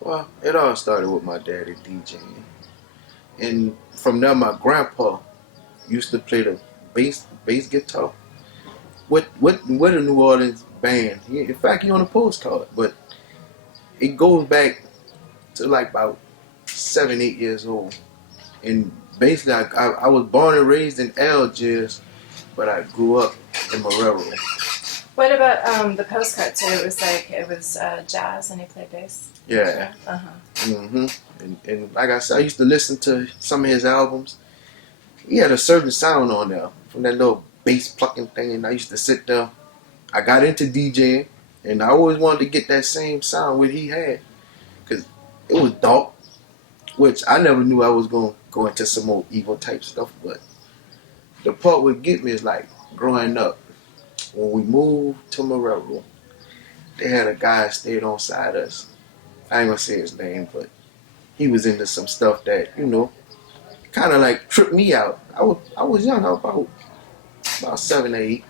Well, it all started with my daddy DJing. And from there, my grandpa used to play the bass guitar with a New Orleans band. In fact, he on a postcard, but it goes back to like about 7, 8 years old. And basically, I was born and raised in Algiers, but I grew up in Marrero. What about the postcard? So it was jazz and he played bass? Yeah. Uh-huh. And like I said, I used to listen to some of his albums. He had a certain sound on there from that little bass plucking thing, and I used to sit there. I got into DJing, and I always wanted to get that same sound what he had, because it was dark, which I never knew I was going to go into some more evil type stuff. But the part would get me is like growing up, when we moved to Marrero, they had a guy stayed on side us. I ain't gonna say his name, but he was into some stuff that, kind of like tripped me out. I was young, I was about 7 or 8.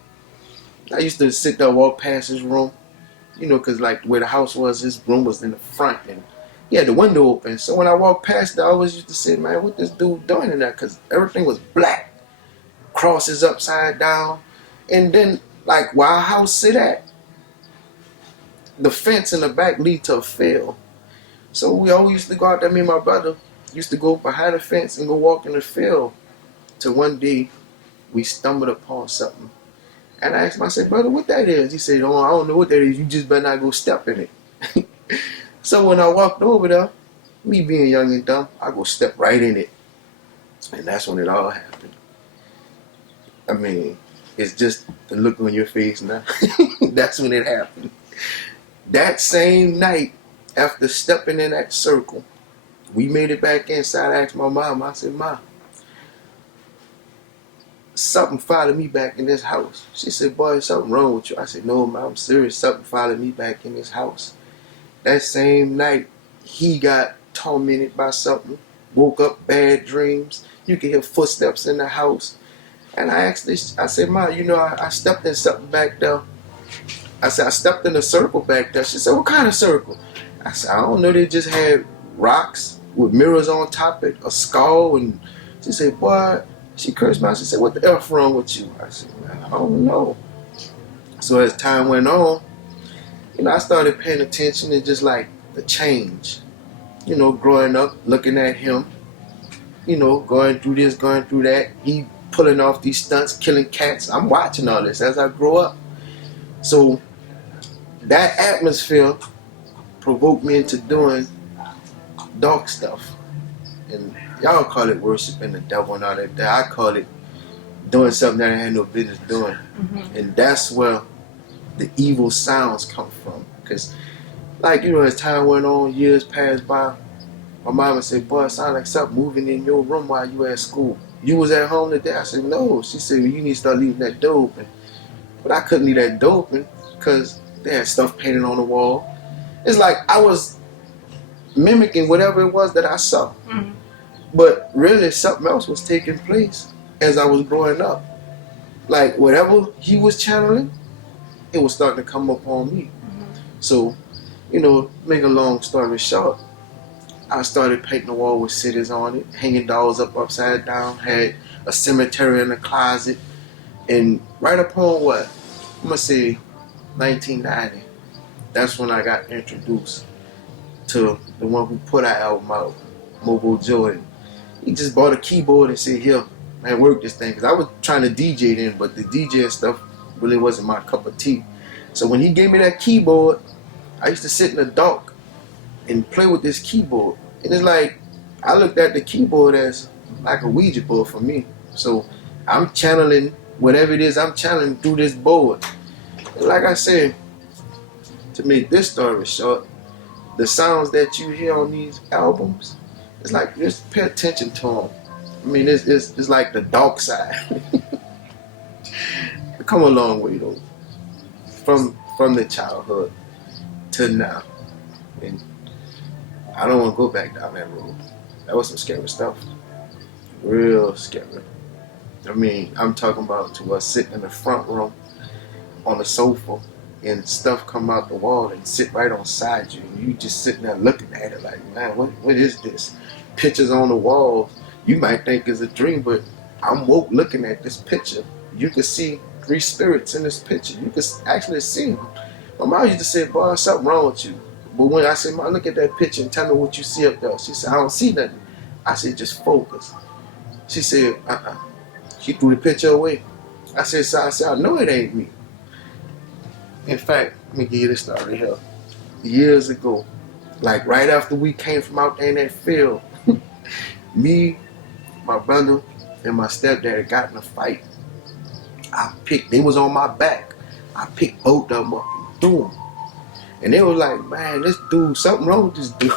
I used to sit there, walk past his room, because like where the house was, his room was in the front, and he had the window open. So when I walked past there, I always used to say, man, what this dude doing in there? Because everything was black, crosses upside down, and then like where our house sit at, the fence in the back lead to a field. So we always used to go out there. Me and my brother used to go behind the fence and go walk in the field. Till one day we stumbled upon something. And I asked him, I said, brother, what that is? He said, oh, I don't know what that is. You just better not go step in it. So when I walked over there, me being young and dumb, I go step right in it. And that's when it all happened. I mean, it's just the look on your face now. That's when it happened. That same night, after stepping in that circle, we made it back inside. I asked my mom, I said, Ma, something followed me back in this house. She said, boy, is something wrong with you? I said, no, Ma, I'm serious. Something followed me back in this house. That same night, he got tormented by something, woke up bad dreams. You could hear footsteps in the house. And I asked this, I said, Ma, I stepped in something back there. I said, I stepped in a circle back there. She said, what kind of circle? I said, I don't know. They just had rocks with mirrors on top of it, a skull. And she said, boy, she cursed me out. She said, what the F wrong with you? I said, man, I don't know. So as time went on, I started paying attention to just like the change. Growing up, looking at him, going through this, going through that. He pulling off these stunts, killing cats. I'm watching all this as I grow up. So that atmosphere provoked me into doing dark stuff. And y'all call it worshiping the devil and all that. I call it doing something that I had no business doing. Mm-hmm. And that's where the evil sounds come from. Because, as time went on, years passed by, my mama said, boy, it sounds like something moving in your room while you at school. You was at home today? I said, no. She said, you need to start leaving that door open. But I couldn't leave that door open because they had stuff painted on the wall. It's like I was mimicking whatever it was that I saw. Mm-hmm. But really something else was taking place as I was growing up. Like whatever he was channeling, it was starting to come up on me. Mm-hmm. So, make a long story short, I started painting the wall with cities on it, hanging dolls up upside down, had a cemetery in the closet. And right upon what? I'm going to say 1990. That's when I got introduced to the one who put our album out, Mobo Joe. And he just bought a keyboard and said, here, man, work this thing. Because I was trying to DJ then, but the DJ stuff really wasn't my cup of tea. So when he gave me that keyboard, I used to sit in the dark and play with this keyboard. And it's like, I looked at the keyboard as like a Ouija board for me. So I'm channeling whatever it is I'm channeling through this board. And like I said, to make this story short, the sounds that you hear on these albums, it's like, just pay attention to them. I mean, it's like the dark side. Come a long way though, from the childhood to now. And I don't want to go back down that road. That was some scary stuff. Real scary. I mean, I'm talking about to us sitting in the front room on the sofa and stuff come out the wall and sit right on side you, and you just sitting there looking at it like, man, what is this? Pictures on the walls. You might think it's a dream, but I'm woke looking at this picture. You can see 3 spirits in this picture. You can actually see them. My mom used to say, boy, something wrong with you. But when I said, Mom, look at that picture and tell me what you see up there. She said, I don't see nothing. I said, just focus. She said, She threw the picture away. I said, I know it ain't me. In fact, let me give you this story here. Years ago, like right after we came from out there in that field, me, my brother, and my stepdad got in a fight. They was on my back. I picked both of them up and threw them. And they was like, man, this dude, something wrong with this dude.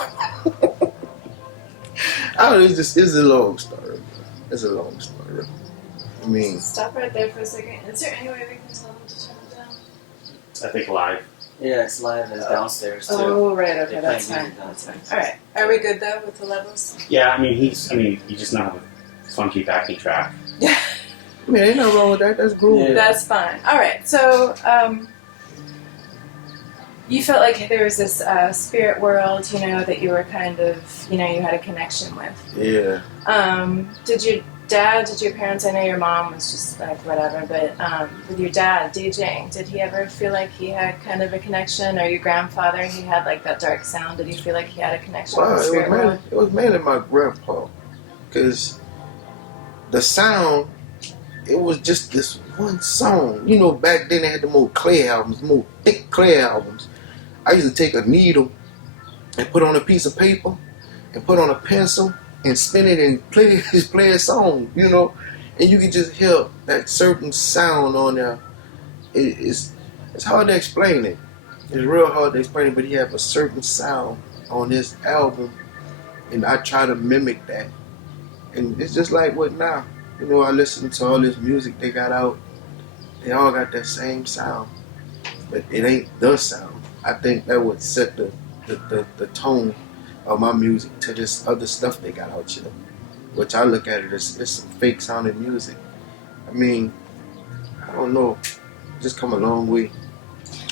I don't know, it's a long story. It's a long story. I mean, stop right there for a second. Is there any way we can tell them to turn it down? I think live. Yeah, it's live. It's downstairs too. Oh, right. Okay, They that's play fine. music That's fine. downstairs. All right. Are we good though with the levels? Yeah, you just not have a funky backing track. Yeah. I mean, ain't nothing wrong with that. That's groovy. Yeah. That's fine. All right. So, you felt like there was this spirit world, that you were kind of, you had a connection with. Yeah. Did your parents, I know your mom was just like whatever, but with your dad, DJing, did he ever feel like he had kind of a connection? Or your grandfather, he had like that dark sound, did he feel like he had a connection with the spirit world? It was mainly my grandpa. Because the sound, it was just this one song. Back then they had the more clay albums, more thick clay albums. I used to take a needle and put on a piece of paper and put on a pencil and spin it and play a song, and you can just hear that certain sound on there. It's hard to explain it. It's real hard to explain it, but he have a certain sound on this album, and I try to mimic that. And it's just like what now. I listen to all this music they got out. They all got that same sound, but it ain't the sound. I think that would set the tone of my music to this other stuff they got out here, which I look at it as it's some fake sounding music. I mean, I don't know, just come a long way.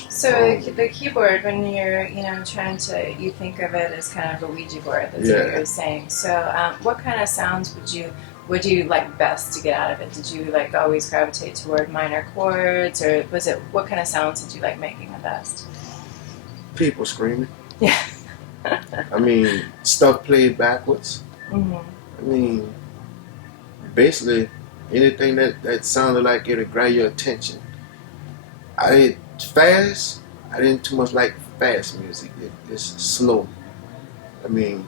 So the keyboard, when you're, trying to, you think of it as kind of a Ouija board. That's what you were saying. So, what kind of sounds would you like best to get out of it? Did you like always gravitate toward minor chords, or what kind of sounds did you like making the best? People screaming. Yeah. I mean, stuff played backwards. Mm-hmm. I mean, basically anything that sounded like it'll grab your attention. I didn't too much like fast music. It's slow. I mean,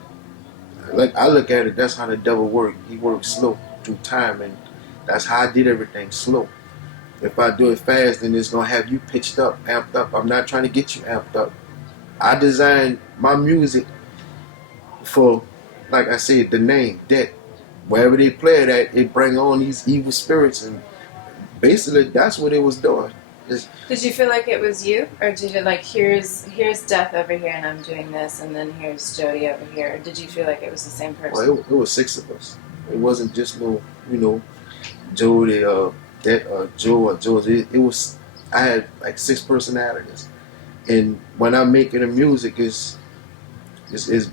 I look at it, that's how the devil works. He works slow through time, and that's how I did everything slow. If I do it fast, then it's gonna have you pitched up, amped up. I'm not trying to get you amped up. I designed my music for, like I said, the name, that wherever they play it at, it bring on these evil spirits, and basically that's what it was doing. Did you feel like it was you, or did you like here's Death over here and I'm doing this, and then here's Jody over here? Or did you feel like it was the same person? Well, it was 6 of us. It wasn't just Jody Joe or George. It was, I had like 6 personalities, and when I'm making the music, it's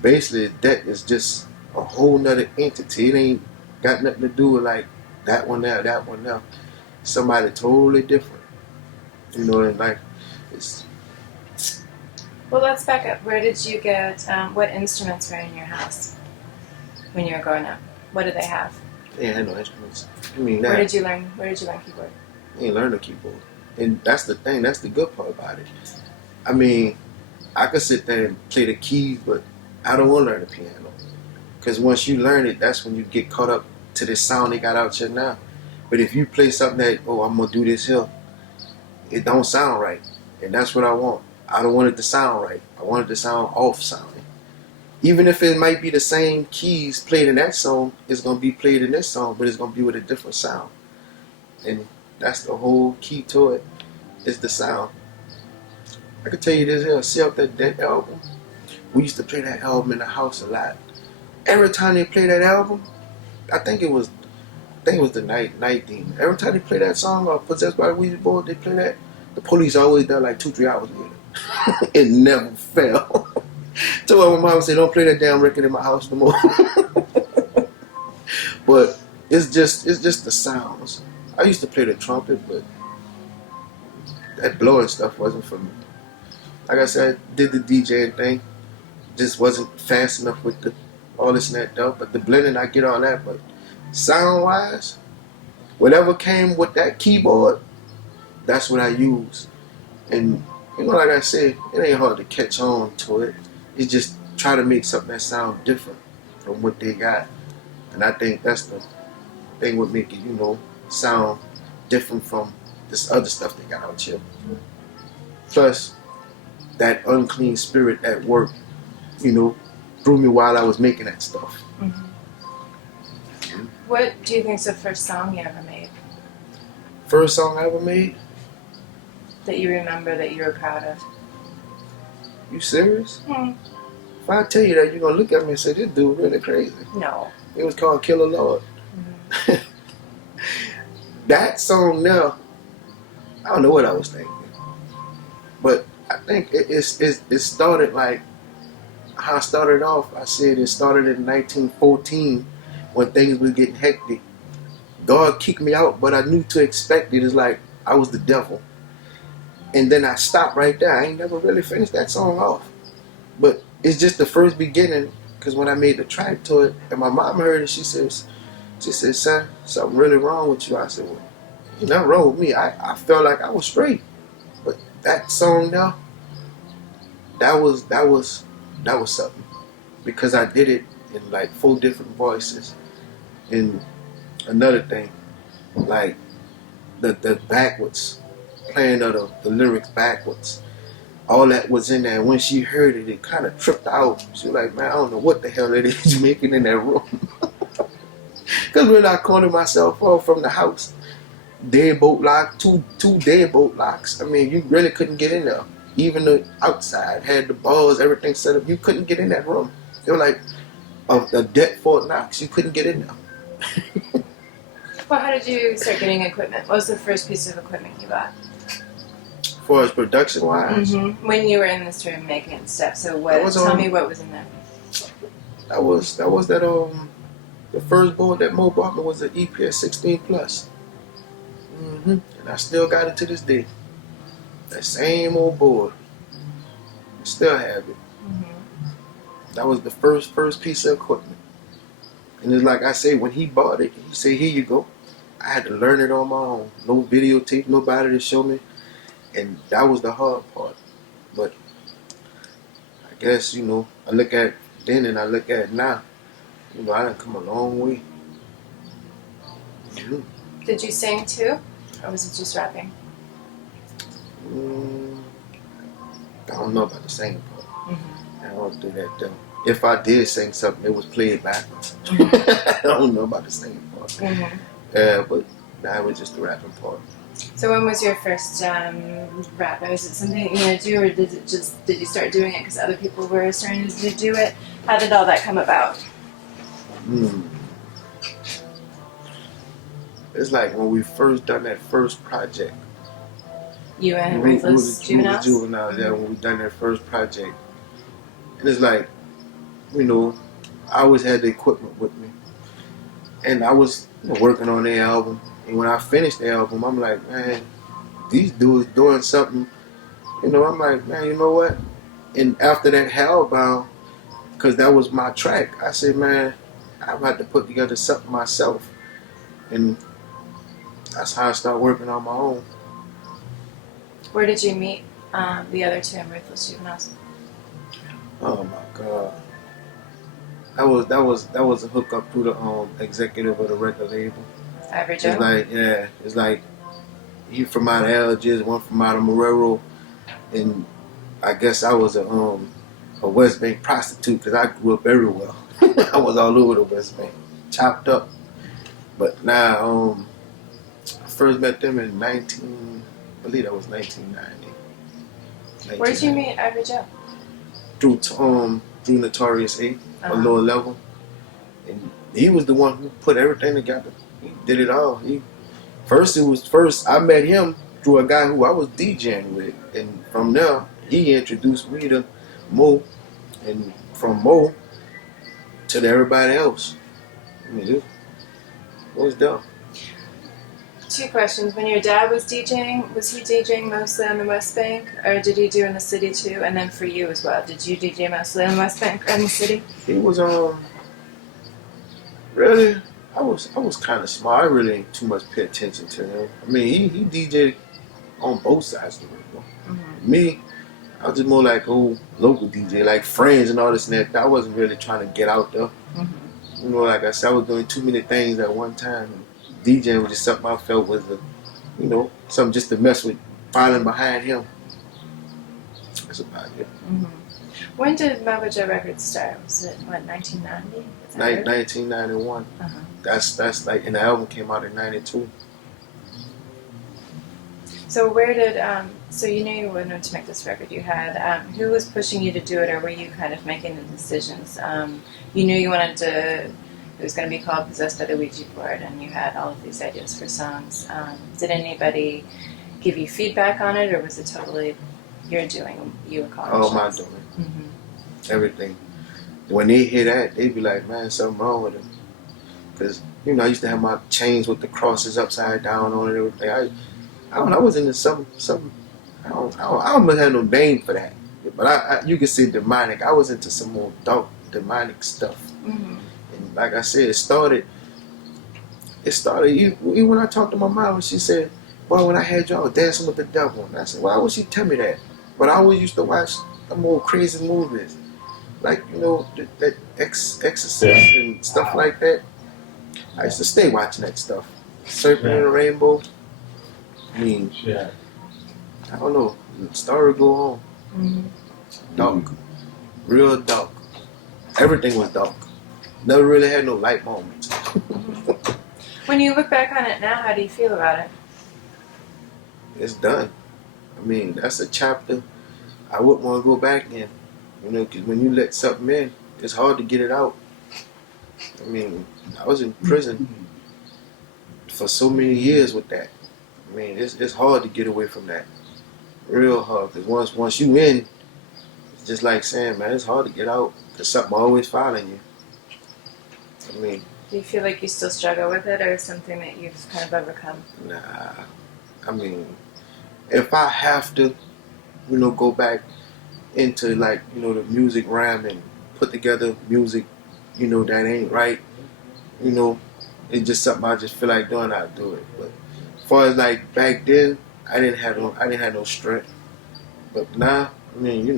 basically that is just a whole nother entity. It ain't got nothing to do with like that one there, that one there. Somebody totally different. And like it's. Well, let's back up. Where did you get? What instruments were in your house when you were growing up? What did they have? They had no instruments. Where did you learn keyboard? I ain't learn the keyboard, and that's the thing. That's the good part about it. I mean, I could sit there and play the keys, but I don't want to learn the piano. Because once you learn it, that's when you get caught up to this sound they got out here now. But if you play something that, I'm going to do this here, it don't sound right. And that's what I want. I don't want it to sound right. I want it to sound off-sounding. Even if it might be the same keys played in that song, it's going to be played in this song, but it's going to be with a different sound. And that's the whole key to it, is the sound. I can tell you this here, see up that album? We used to play that album in the house a lot. Every time they play that album, I think it was the Night Demon. Every time they play that song or Possessed by the Ouija Board, they play that. The police always done like 2-3 hours later. It never fell. So my mom said, "Don't play that damn record in my house no more." But it's just the sounds. I used to play the trumpet, but that blowing stuff wasn't for me. Like I said, I did the DJing thing. Just wasn't fast enough with the all this and that though. But the blending, I get all that. But sound wise, whatever came with that keyboard, that's what I use. And you know, like I said, it ain't hard to catch on to it. It's just try to make something that sounds different from what they got. And I think that's the thing would make it, you know, sound different from this other stuff they got out here. Plus, that unclean spirit at work, you know, through me while I was making that stuff. Mm-hmm. What do you think's the first song you ever made? First song I ever made? That you remember that you were proud of? You serious? Hmm. If I tell you that, you're going to look at me and say, this dude really crazy. No. It was called Killer Lord. Mm-hmm. That song now, I don't know what I was thinking. But I think it started like, how I started off, I said it started in 1914 when things was getting hectic. God kicked me out, but I knew to expect it. It's like I was the devil. And then I stopped right there. I ain't never really finished that song off. But it's just the first beginning, because when I made the track to it, and my mom heard it, she says, "Son, something really wrong with you." I said, "Well, ain't nothing wrong with me. I felt like I was straight." But that song now, that was something. Because I did it in like 4 different voices. And another thing, like the backwards, playing of the lyrics backwards. All that was in there. When she heard it, it kind of tripped out. She was like, "Man, I don't know what the hell it is you making in that room." Because when I cornered myself off from the house, deadbolt lock, two deadbolt locks. I mean, you really couldn't get in there. Even the outside had the bars, everything set up. You couldn't get in that room. It was like a dead Fort Knox. You couldn't get in there. Well, how did you start getting equipment? What was the first piece of equipment you bought? As far as production wise, Mm-hmm. When you were in this room making stuff, so what? Tell me what was in there. That was the first board that Mo bought me was an EPS 16 Plus. Mm-hmm. And I still got it to this day. That same old board. I still have it. Mm-hmm. That was the first piece of equipment. And it's like I say, when he bought it, he said, "Here you go." I had to learn it on my own. No videotape, nobody to show me. And that was the hard part. But I guess, you know, I look at then and I look at now. You know, I done come a long way. Mm-hmm. Did you sing too? Or was it just rapping? I don't know about the singing part. Mm-hmm. I don't do that though. If I did sing something, it was played backwards. Mm-hmm. I don't know about the singing part. Mm-hmm. But now it was just the rapping part. So when was your first rap? Was it something you do, or did you start doing it because other people were starting to do it? How did all that come about? It's like when we first done that first project. You and Ruthless Juveniles? Juveniles, yeah, when we done that first project. And it's like, you know, I always had the equipment with me. And I was working on the album. And when I finished the album, I'm like, man, these dudes doing something. You know, I'm like, man, you know what? And after that Hellbound, because that was my track, I said, man, I'm about to put together something myself. And that's how I started working on my own. Where did you meet the other two in Ruthless Juveniles? Oh my God. That was a hookup through the executive of the record label. Ouija Joe? It's like he from out of Algiers, one from out of Marrero, and I guess I was a Westbank prostitute because I grew up everywhere. I was all over the Westbank, chopped up. But now, I first met them in I believe that was 1990. Where did you meet Ouija Joe? Through Notorious A, a lower level, and he was the one who put everything together. He did it all. I met him through a guy who I was DJing with, and from there he introduced me to Mo, and from Mo to everybody else. I mean, it was dope. 2 questions. When your dad was DJing, was he DJing mostly on the Westbank, or did he do in the city too? And then for you as well, did you DJ mostly on the Westbank or in the city? He was really. I was kind of small. I really ain't too much pay attention to him. I mean, he DJed on both sides of the river. Mm-hmm. Me, I was just more like old local DJ, like friends and all this and that. I wasn't really trying to get out there. Mm-hmm. You know, like I said, I was doing too many things at one time. And DJing was just something I felt was, something just to mess with, following behind him. That's about it. Mm-hmm. When did Mobo Joe Records start? Was it, 1990? 1991. Uh-huh. That's like, and the album came out in 92. So where did, so you knew you wanted to make this record. You had, who was pushing you to do it, or were you kind of making the decisions? You knew you wanted to, it was going to be called Possessed by the Ouija Board, and you had all of these ideas for songs. Did anybody give you feedback on it, or was it totally you're doing, you were calling Oh, my shots? doing. Mm-hmm. Everything. When they hear that, they be like, man, something wrong with him. Because, I used to have my chains with the crosses upside down on it and everything. I was into some I don't have no name for that. But you can say demonic. I was into some more dark demonic stuff. Mm-hmm. And like I said, it started even when I talked to my mom, she said, boy, when I had y'all dancing with the devil. And I said, why would she tell me that? But I always used to watch them old crazy movies. Like, that Exorcist and stuff like that. I used to stay watching that stuff. Serpent in the Rainbow. I mean, I don't know. The story go on. Mm-hmm. Dark. Real dark. Everything was dark. Never really had no light moments. When you look back on it now, how do you feel about it? It's done. I mean, that's a chapter I wouldn't want to go back in. Because when you let something in, it's hard to get it out. I mean, I was in prison for so many years with that. I mean, it's hard to get away from that. Real hard. Because once you in, it's just like saying, man, it's hard to get out. Because something always following you. I mean. Do you feel like you still struggle with it, or something that you've kind of overcome? Nah. I mean, if I have to, go back into like, the music realm and put together music, that ain't right, it's just something I just feel like doing, I'll do it. But as far as like back then, I didn't have no strength. But now, I mean, you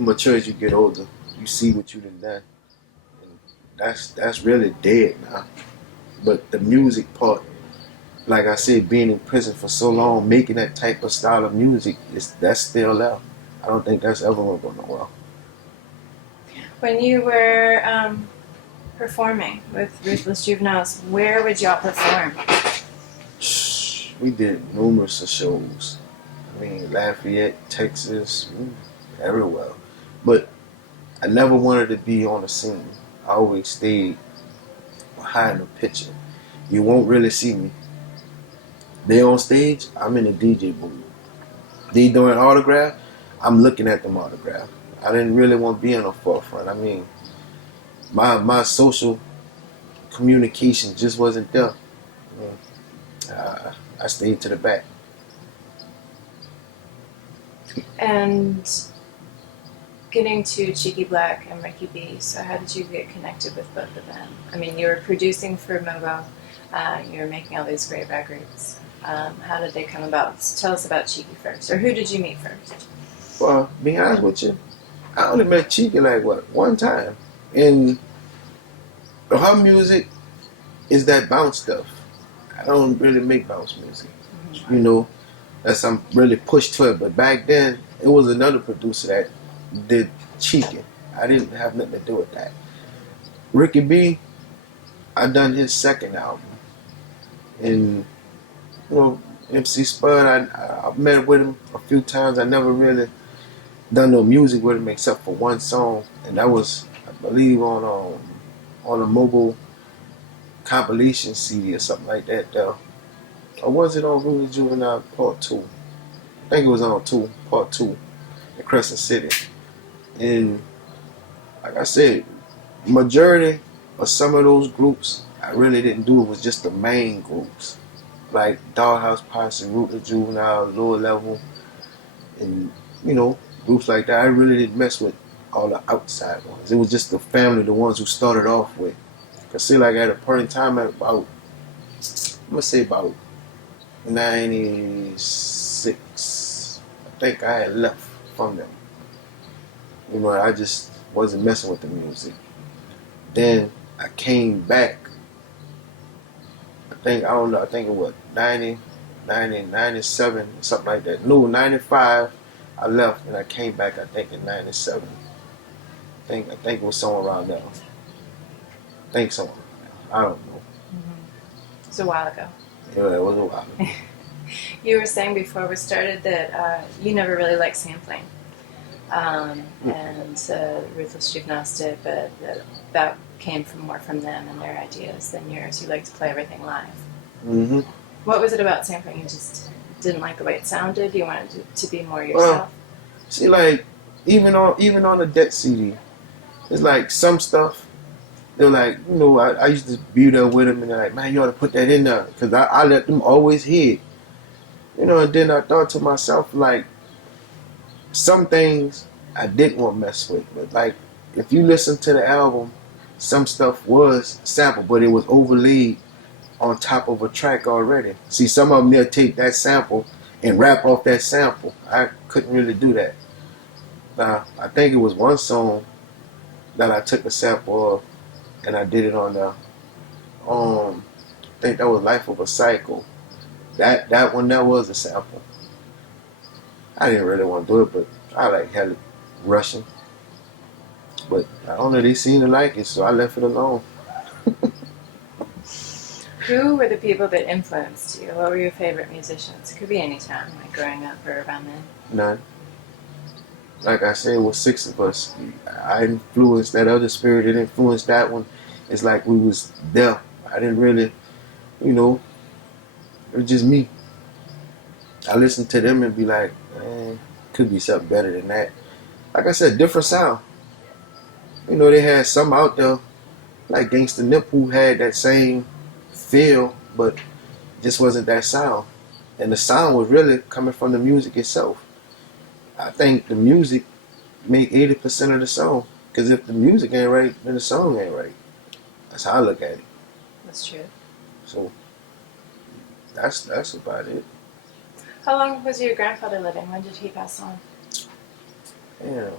mature as you get older, you see what you done. And that's really dead now. But the music part, like I said, being in prison for so long, making that type of style of music, that's still there. I don't think that's ever going to go nowhere. When you were performing with Ruthless Juveniles, where would y'all perform? We did numerous of shows. I mean, Lafayette, Texas, everywhere. But I never wanted to be on the scene. I always stayed behind the picture. You won't really see me. They on stage, I'm in the DJ booth. They doing autograph, I'm looking at them autograph. I didn't really want to be in the forefront. I mean, my social communication just wasn't there. I stayed to the back. And getting to Cheeky Black and Ricky B, so how did you get connected with both of them? I mean, you were producing for Mobo, you were making all these great records. How did they come about? Tell us about Cheeky first, or who did you meet first? Well, being honest with you, I only met Cheeky like one time. And her music is that bounce stuff. I don't really make bounce music. Mm-hmm. That's I'm really pushed to it. But back then, it was another producer that did Cheeky. I didn't have nothing to do with that. Ricky B, I done his second album. And, MC Spud, I met with him a few times. I never really done no music with him except for one song. And that was, I believe, on a Mobo compilation CD or something like that, though. Or was it on Ruthless Juvenile Part 2? I think it was on Part 2 in Crescent City. And like I said, majority of some of those groups I really didn't do. It was just the main groups. Like Dollhouse Posse, Ruthless Juvenile, Lower Level, and groups like that. I really didn't mess with all the outside ones. It was just the family, the ones who started off with. Cause see, like at a point in time, at about, I'm gonna say about 96, I think I had left from them. I just wasn't messing with the music. Then I came back. I think it was 90, 97, something like that. No, 95. I left and I came back. I think in 97. I think it was somewhere around there. I think somewhere around there. I don't know. Mm-hmm. It's a while ago. Yeah, it was a while ago. You were saying before we started that you never really liked sampling, and Ruthless Juveniles did, but that came more from them and their ideas than yours. You like to play everything live. Mm-hmm. What was it about sampling? You just didn't like the way it sounded? You wanted to be more yourself? See, like, even on the Debt CD, it's like some stuff, they're like, I used to be there with them and they're like, man, you ought to put that in there. Because I let them always hear it. And then I thought to myself, like, some things I didn't want to mess with. But, like, if you listen to the album, some stuff was sampled, but it was overlaid on top of a track already. See, some of them, they'll take that sample and rap off that sample. I couldn't really do that. I think it was one song that I took a sample of and I did it on the, I think that was Life of a Cycle. That one, that was a sample. I didn't really want to do it, but I had it rushing. But I don't know, they seemed to like it, so I left it alone. Who were the people that influenced you? What were your favorite musicians? It could be any time, like growing up or around then. None. Like I said, it was 6 of us. I influenced that other spirit, it influenced that one. It's like we was there. I didn't really, it was just me. I listened to them and be like, man, could be something better than that. Like I said, different sound. They had some out there, like Gangsta Nip, who had that same feel, but just wasn't that sound. And the sound was really coming from the music itself. I think the music made 80% of the song. Because if the music ain't right, then the song ain't right. That's how I look at it. That's true. So that's about it. How long was your grandfather living? When did he pass on? Damn.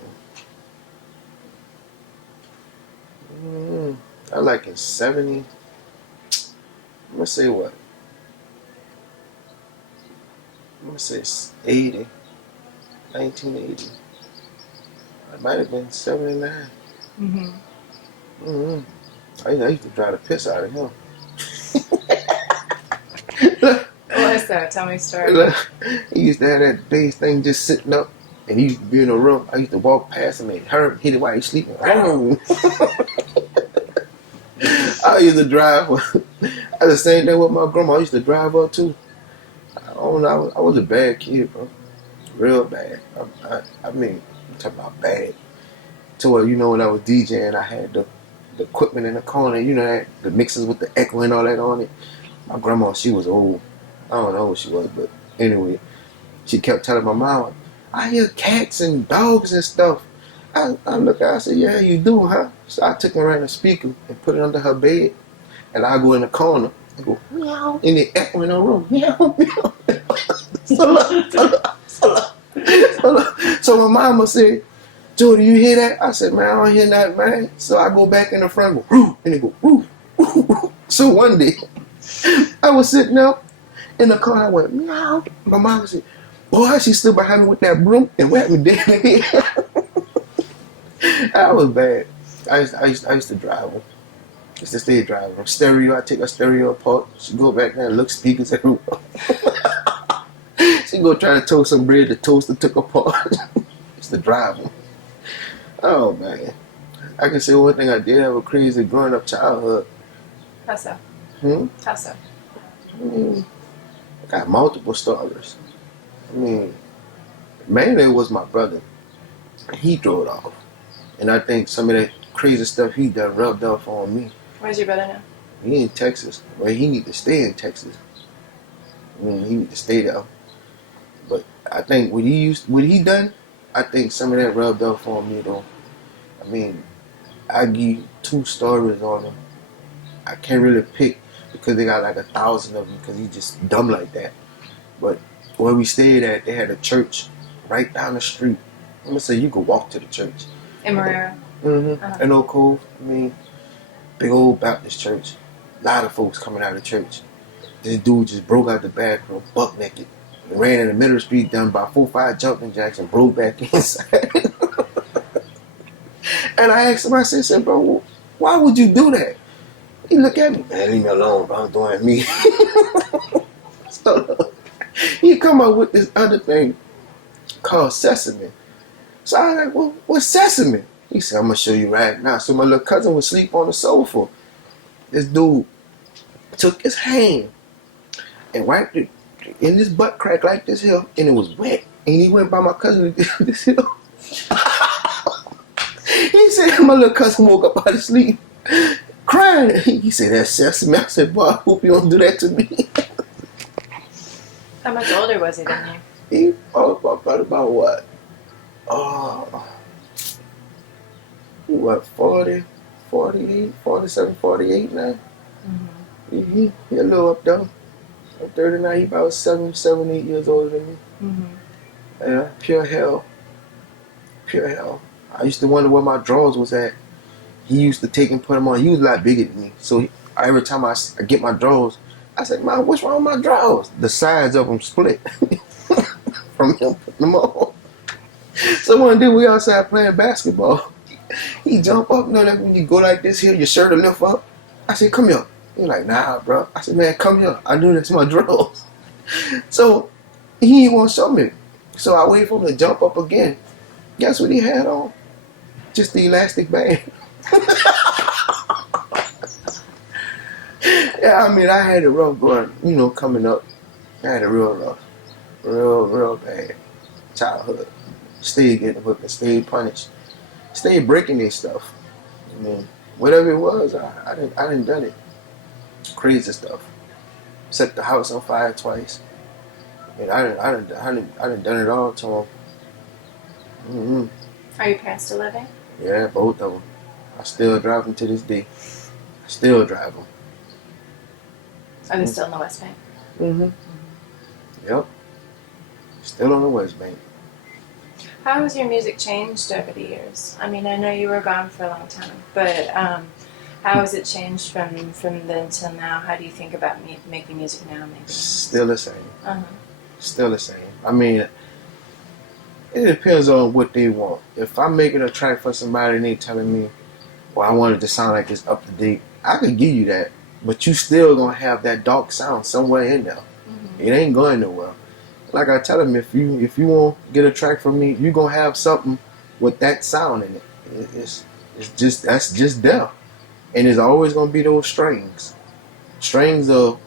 I like in 70. I'm gonna say what? I'm gonna say 80. 1980. It might have been 79. I used to drive the piss out of him. What is that? Tell me a story. He used to have that bass thing just sitting up, and he used to be in a room. I used to walk past him and hit it while he's sleeping. I used to drive. I was the same thing with my grandma. I used to drive her too. I don't know. I was a bad kid, bro. Real bad. I mean, I'm talking about bad. To where, when I was DJing, I had the equipment in the corner, that the mixers with the echo and all that on it. My grandma, she was old. I don't know what she was, but anyway, she kept telling my mom, I hear cats and dogs and stuff. I look at her, I said, yeah, you do, huh? So I took her around the speaker and put it under her bed, and I go in the corner and go, meow, and it echo in her room, meow, meow. So my mama said, Joe, do you hear that? I said, man, I don't hear that, man. So I go back in the front and go, woo, and it go, woo, woo, woo. So one day, I was sitting up in the car, I went, meow. My mama said, boy, she stood behind me with that broom and whacked me dead in the head. That was bad. I used to drive her. I used to stay driving her. Stereo, I take her stereo apart. She go back there and look speakers everywhere. She go try to toast some bread. The toaster took apart. Used to drive her. Oh man, I can say one thing I did have a crazy growing up childhood. How so? How so? got multiple stories. I mean, mainly it was my brother. He drove it off. And I think some of that crazy stuff he done rubbed off on me. Where's your brother now? He in Texas. Well, he need to stay in Texas. I mean, he need to stay there. But I think what he done, I think some of that rubbed off on me though. I mean, I give you 2 stories on him. I can't really pick because they got like 1,000 of them because he just dumb like that. But where we stayed at, they had a church right down the street. I'm gonna say you could walk to the church. In Marrero. Mm-hmm. In Oak Cove. I mean, big old Baptist church. A lot of folks coming out of church. This dude just broke out the back room, buck naked, and ran in the middle of the street, done about 4 or 5 jumping jacks, and broke back inside. And I asked him, I said, bro, why would you do that? He looked at me, man, leave me alone, bro, I'm doing me. So he come up with this other thing called sesame. So I was like, well, what's sesame? He said, I'm going to show you right now. So my little cousin would sleep on the sofa. This dude took his hand and wiped it in this butt crack like this here, and it was wet. And he went by my cousin this here. He said, my little cousin woke up out of sleep crying. He said, that's sesame. I said, boy, I hope you don't do that to me. How much older was he than you? He about what? He what, 40, 48, 47, 48 now? Mm-hmm. He a little up there. At 39, he about 7, 8 years older than me. Mm-hmm. Yeah, pure hell. Pure hell. I used to wonder where my drawers was at. He used to take and put them on. He was a lot bigger than me. So every time I get my drawers, I said, man, what's wrong with my drawers? The sides of them split from him putting them on. So one day we outside playing basketball. He jump up, you know, like when you go like this here, your shirt will lift up. I said, come here. He's like, nah, bro. I said, man, come here. I knew that's my drawers. So he didn't want to show me. So I waited for him to jump up again. Guess what he had on? Just the elastic band. Yeah, I mean, I had it rough going, you know, coming up. I had it real rough. Real bad. Childhood. Stayed getting whipped, stayed punished. Stayed breaking this stuff. I mean, whatever it was, I didn't done it. Crazy stuff. Set the house on fire twice. I mean, I done done it all to him. Mm-hmm. Are your parents still living? Yeah, both of them. I still drive them to this day. I still drive them. Are they still in the Westbank? Mm-hmm. Yep. Still on the Westbank. How has your music changed over the years? I mean, I know you were gone for a long time, but how has it changed from then till now? How do you think about making music now? Maybe Still the same. Uh-huh. Still the same. I mean, it depends on what they want. If I'm making a track for somebody and they telling me, well, I want it to sound like it's up to date, I could give you that. But you still gonna have that dark sound somewhere in there. Mm-hmm. It ain't going nowhere. Like I tell them, if you want to get a track from me, you gonna have something with that sound in it. It's just, that's just there. And it's always gonna be those strings. Strings of,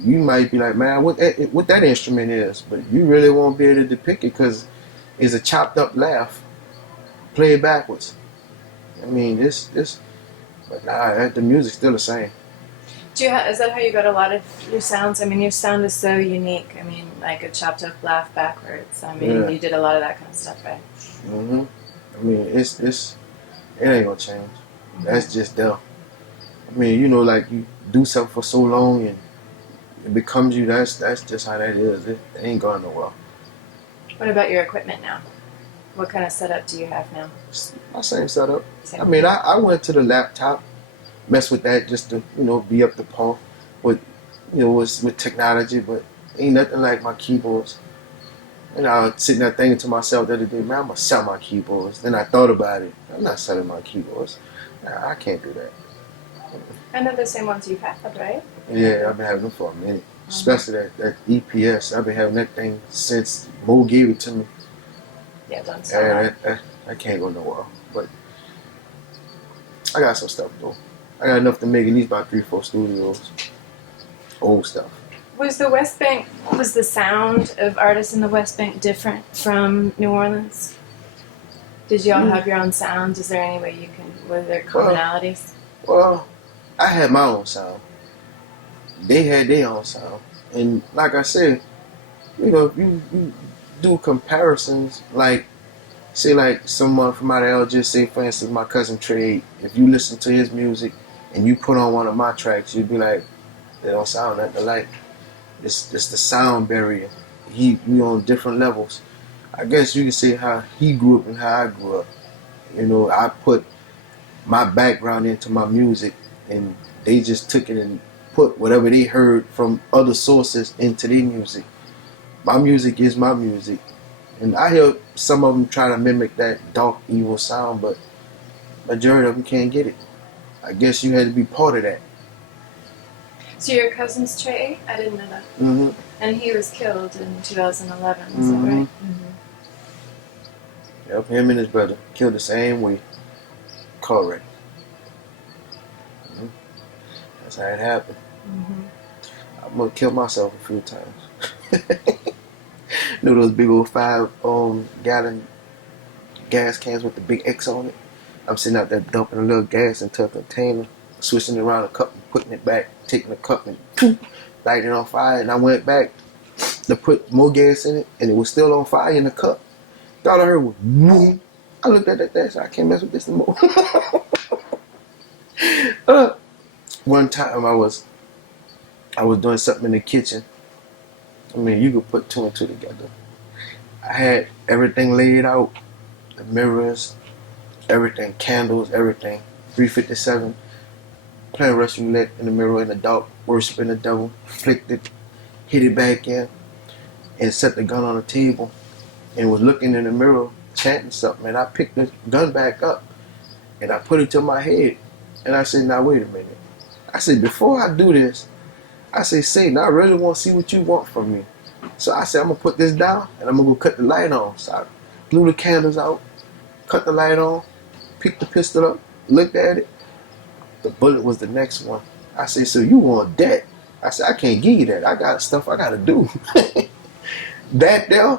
you might be like, man, what that instrument is, but you really won't be able to depict it because it's a chopped up laugh. Play it backwards. I mean, but nah, the music's still the same. Is that how you got a lot of your sounds? I mean, your sound is so unique. I mean, like a chopped up laugh backwards. I mean, yeah. You did a lot of that kind of stuff, right? Mm-hmm. I mean, it ain't gonna change. Mm-hmm. That's just there. I mean, you know, like you do something for so long and it becomes you. That's just how that is. It ain't going nowhere. What about your equipment now? What kind of setup do you have now? My same setup. I mean, I went to the laptop, mess with that just to, you know, be up to par with, you know, with technology, but ain't nothing like my keyboards. And I was sitting there thinking to myself the other day, man, I'm gonna sell my keyboards. Then I thought about it. I'm not selling my keyboards. Nah, I can't do that. And they're the same ones you've had, right? Yeah, I've been having them for a minute. Mm-hmm. Especially that EPS. I've been having that thing since Mo gave it to me. Yeah, don't sell that. I can't go nowhere. But I got some stuff though. I got enough to make at least about 3-4 studios. Old stuff. Was the West Bank, was the sound of artists in the West Bank different from New Orleans? Did you all have your own sounds? Is there any way you can, were there commonalities? Well, I had my own sound. They had their own sound. And like I said, you know, if you do comparisons, like, say like someone from out of Algiers, say for instance my cousin Trey, if you listen to his music and you put on one of my tracks, you'd be like, they don't sound nothing alike. It's the sound barrier. We on different levels. I guess you could say how he grew up and how I grew up. You know, I put my background into my music and they just took it and put whatever they heard from other sources into their music. My music is my music. And I hear some of them try to mimic that dark, evil sound, but majority of them can't get it. I guess you had to be part of that. So your cousin's Trey? I didn't know that. Mm-hmm. And he was killed in 2011, is that right? Mm-hmm. Yep, him and his brother killed the same way. Car wreck. Mm-hmm. That's how it happened. Mm-hmm. I'm gonna kill myself a few times. You know those big old 5-gallon gas cans with the big X on it? I'm sitting out there dumping a little gas into a container, switching it around a cup and putting it back, taking the cup and lighting it on fire. And I went back to put more gas in it, and it was still on fire in the cup. All I heard was boom. I looked at that thing, so I can't mess with this no more. One time I was doing something in the kitchen. I mean, you could put two and two together. I had everything laid out, the mirrors, everything, candles, everything. 357, playing Russian roulette in the mirror in the dark, worshiping the devil, flicked it, hit it back in, and set the gun on the table, and was looking in the mirror, chanting something, and I picked the gun back up, and I put it to my head, and I said, now wait a minute. I said, before I do this, I say, Satan, I really want to see what you want from me. So I said, I'm going to put this down and I'm going to go cut the light on. So I blew the candles out, cut the light on, picked the pistol up, looked at it. The bullet was the next one. I said, so you want that? I said, I can't give you that. I got stuff I got to do. That there,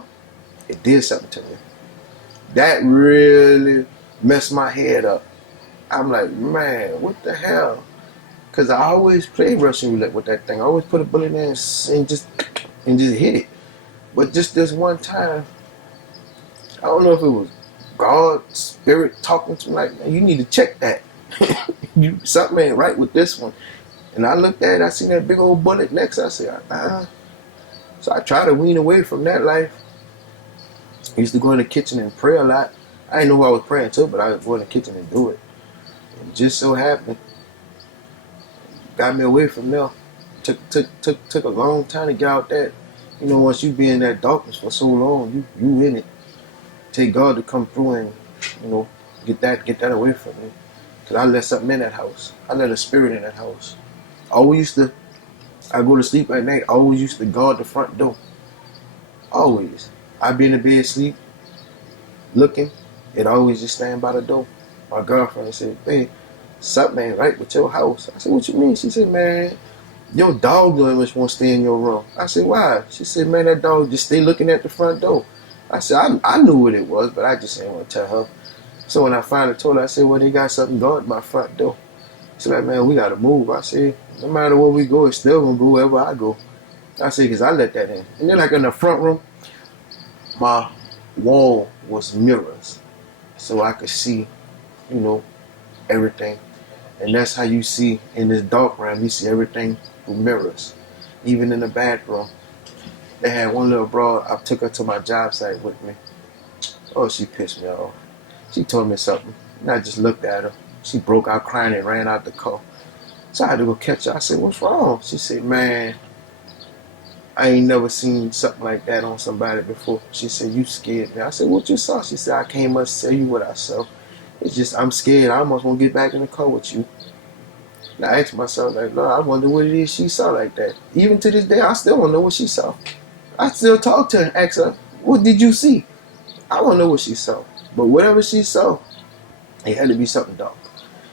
it did something to me. That really messed my head up. I'm like, man, what the hell? Because I always play Russian roulette with that thing. I always put a bullet in there and just hit it. But just this one time, I don't know if it was God, spirit talking to me like, man, you need to check that. Something ain't right with this one. And I looked at it, I seen that big old bullet next. I said, So I tried to wean away from that life. I used to go in the kitchen and pray a lot. I didn't know who I was praying to, but I would go in the kitchen and do it. And just so happened, got me away from there. Took a long time to get out that. You know, once you be in that darkness for so long, you in it. Take God to come through and, you know, get that away from me. Cause I let something in that house. I let a spirit in that house. I go to sleep at night. I always used to guard the front door. Always. I'd be in the bed sleep, looking. It always just stand by the door. My girlfriend said, hey, something ain't right with your house. I said, what you mean? She said, man, your dog don't much want to stay in your room. I said, why? She said, man, that dog just stay looking at the front door. I said, I knew what it was, but I just didn't want to tell her. So when I finally told her, I said, well, they got something guarding my front door. She's like, man, we got to move. I said, no matter where we go, it's still going to go wherever I go. I said, because I let that in. And then like in the front room, my wall was mirrors. So I could see, you know, everything. And that's how you see in this dark room, you see everything through mirrors. Even in the bathroom. They had one little broad, I took her to my job site with me. Oh, she pissed me off. She told me something, and I just looked at her. She broke out crying and ran out the car. So I had to go catch her. I said, what's wrong? She said, man, I ain't never seen something like that on somebody before. She said, you scared me. I said, what you saw? She said, I can't much tell you what I saw. It's just, I'm scared. I almost want to get back in the car with you. And I asked myself, like, Lord, I wonder what it is she saw like that. Even to this day, I still don't know what she saw. I still talk to her and ask her, what did you see? I don't know what she saw. But whatever she saw, it had to be something dark.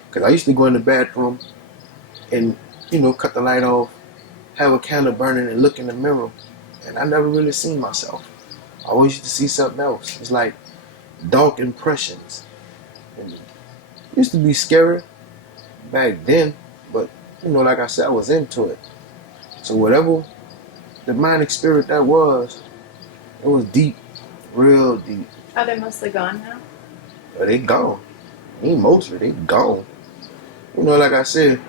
Because I used to go in the bathroom and, you know, cut the light off, have a candle burning and look in the mirror, and I never really seen myself. I always used to see something else. It's like dark impressions. And it used to be scary back then, but like I said, I was into it. So whatever demonic spirit that was, it was deep, real deep. Are they mostly gone now? But they gone. Ain't mostly, they gone. Like I said,